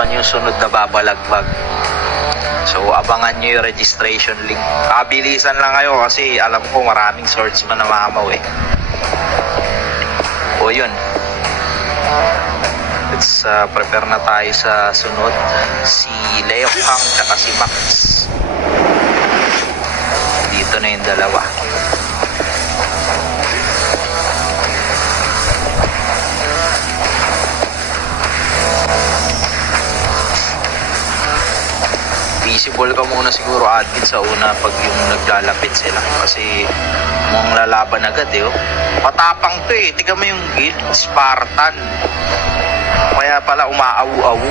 naman yung sunod na babalagbag. So abangan nyo yung registration link. Kabilisan lang kayo kasi alam ko maraming swordsman na mamaw eh. O yun, let's prepare na tayo sa sunod. Si Leo Hang tsaka si Max. Dito na yung dalawa. Visible ka muna siguro admin sa una pag yung naglalapit sila kasi mukhang lalaban agad eh. Oh. Patapang to eh. Tignan mo yung guild, Spartan. Kaya pala umaawu-awu.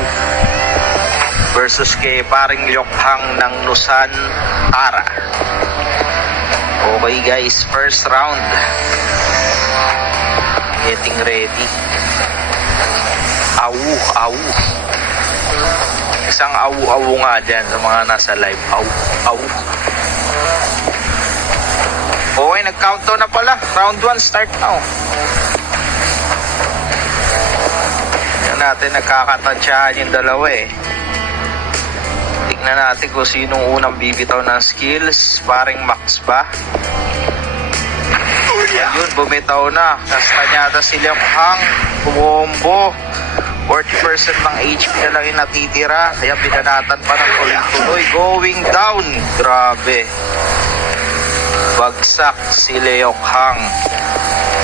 Versus kay paring Lyokhang ng Nusantara. Okay guys, first round. Getting ready. Awu-awu. Isang awu-awu nga dyan sa mga nasa live. Awu. Okay, nag-countdown na pala. Round 1, start now. Yan natin, nagkakatansyahan yung dalawa eh. Tignan natin kung sinong unang bibitaw ng skills. Paring Max ba? Ayun, bumitaw na. Nasta niya ata si Lyokhang. Bumombo. 40% ng HP na lang yung natitira. Kaya binanatan pa ng tuloy-tuloy. Going down. Grabe. Bagsak si Lyokhang.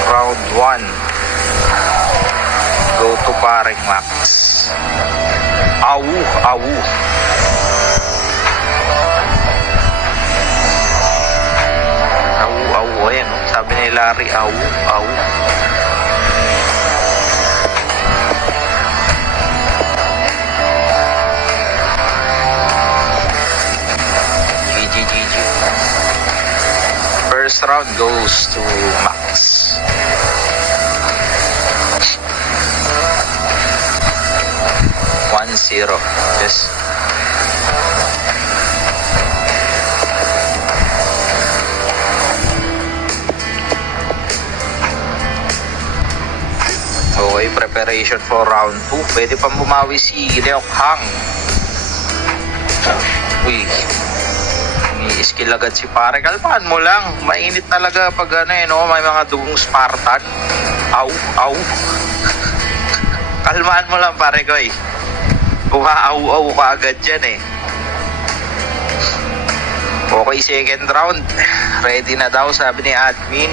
Round 1. Go to paring Max. Awu. Awu. Ayan. Sabi ni Larry, awu. First round goes to Max. One zero. Yes. Okay, preparation for round 2. Pwede pang bumawi si Lyokhang. Uy. Skill agad si pare. Kalmahan mo lang. Mainit talaga pag ano eh, no? May mga dugong Spartan. Aw. Kalmahan mo lang pare ko eh. Bumaaw ka agad dyan eh. Okay, second round. Ready na daw sabi ni admin.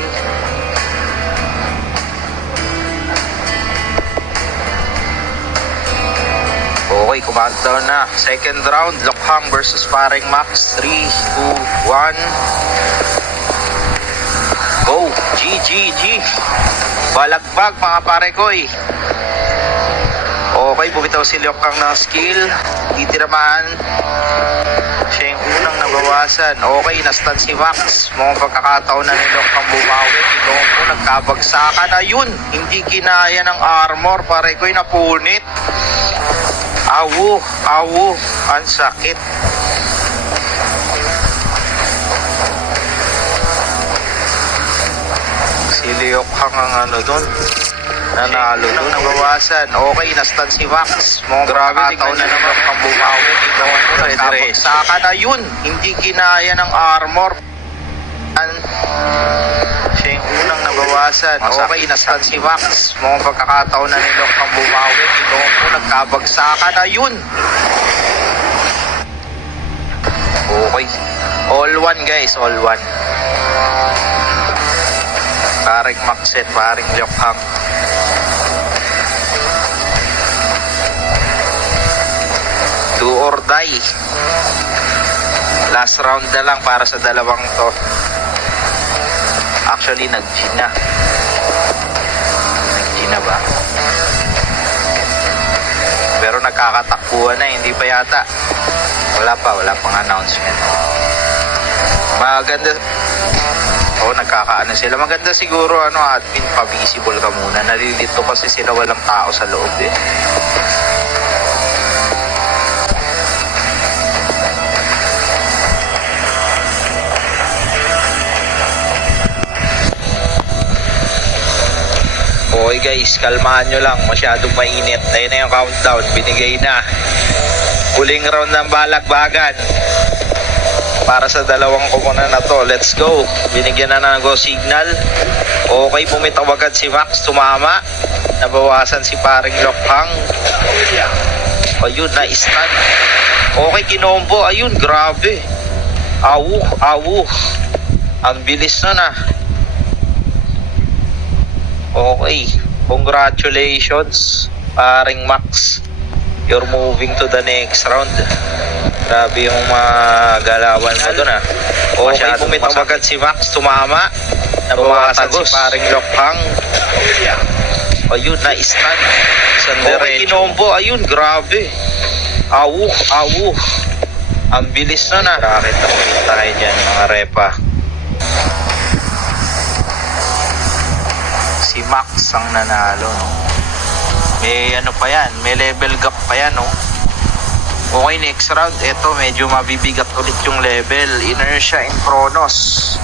Okay, countdown na. Second round, Lyokhang versus paring Max. 3, 2, 1. Go! G. Balagbag mga pare koy. Okay, bumitaw si Lyokhang ng skill. Titiramaan. Siya yung unang nabawasan. Okay, nastan si Max. Mga pagkakataon na ni Lyokhang bumawi. Ito po, nagkabagsakan. Ayun, hindi kinaya ng armor. Pare koy, napunit. Awu, ang sakit. Si Lyokhang ang ano doon, nanalo doon, nabawasan. Okay, nastan si Max. Mga grabe, tignan na naman ang bumawi. Ito ang nagkabagsakan na yun, hindi kinaya ng armor. Siya yung unang nabawasan. Okay, nastan si Max. Mga pagkakataon na nilok ang bumawi. Ito po, nagkabagsakan na yun. Okay. All one guys, all one. Paring Max at paring Lyokhang. Do or die. Last round na lang para sa dalawang to. Actually, nag-G na. Nag-G na ba? Pero nagkakatakbuhan na, hindi pa yata. Wala pang announcement. Maganda. Nagkakaano sila. Maganda siguro, admin, pa-visible ka muna. Nalilito kasi sila, walang tao sa loob eh. Okay guys, kalmahan nyo lang. Masyadong mainit. Ayun na yung countdown. Binigay na. Huling round ng balagbagan. Para sa dalawang kumuna na to. Let's go. Binigyan na ng go signal. Okay, bumitaw agad si Max. Tumama. Nabawasan si paring Lokhang. Ayun, na-stun. Okay, kinombo. Ayun, grabe. Awu. Ang bilis na na. Okay. Congratulations, paring Max. You're moving to the next round. Grabe yung galawan mo dun ah. Okay, bumitaw agad si Max. Tumama. Nabawasan si paring Lokhang. Ayun, na-stun. Okay, kinombo. Ayun, grabe. Awu. Ang bilis na na. Bakit nakulit tayo dyan, mga repa? Si Max ang nanalo, no? May ano pa yan, may level gap pa yan, no? Okay, next round. Ito, medyo mabibigat ulit yung level. Inertia and Chronos.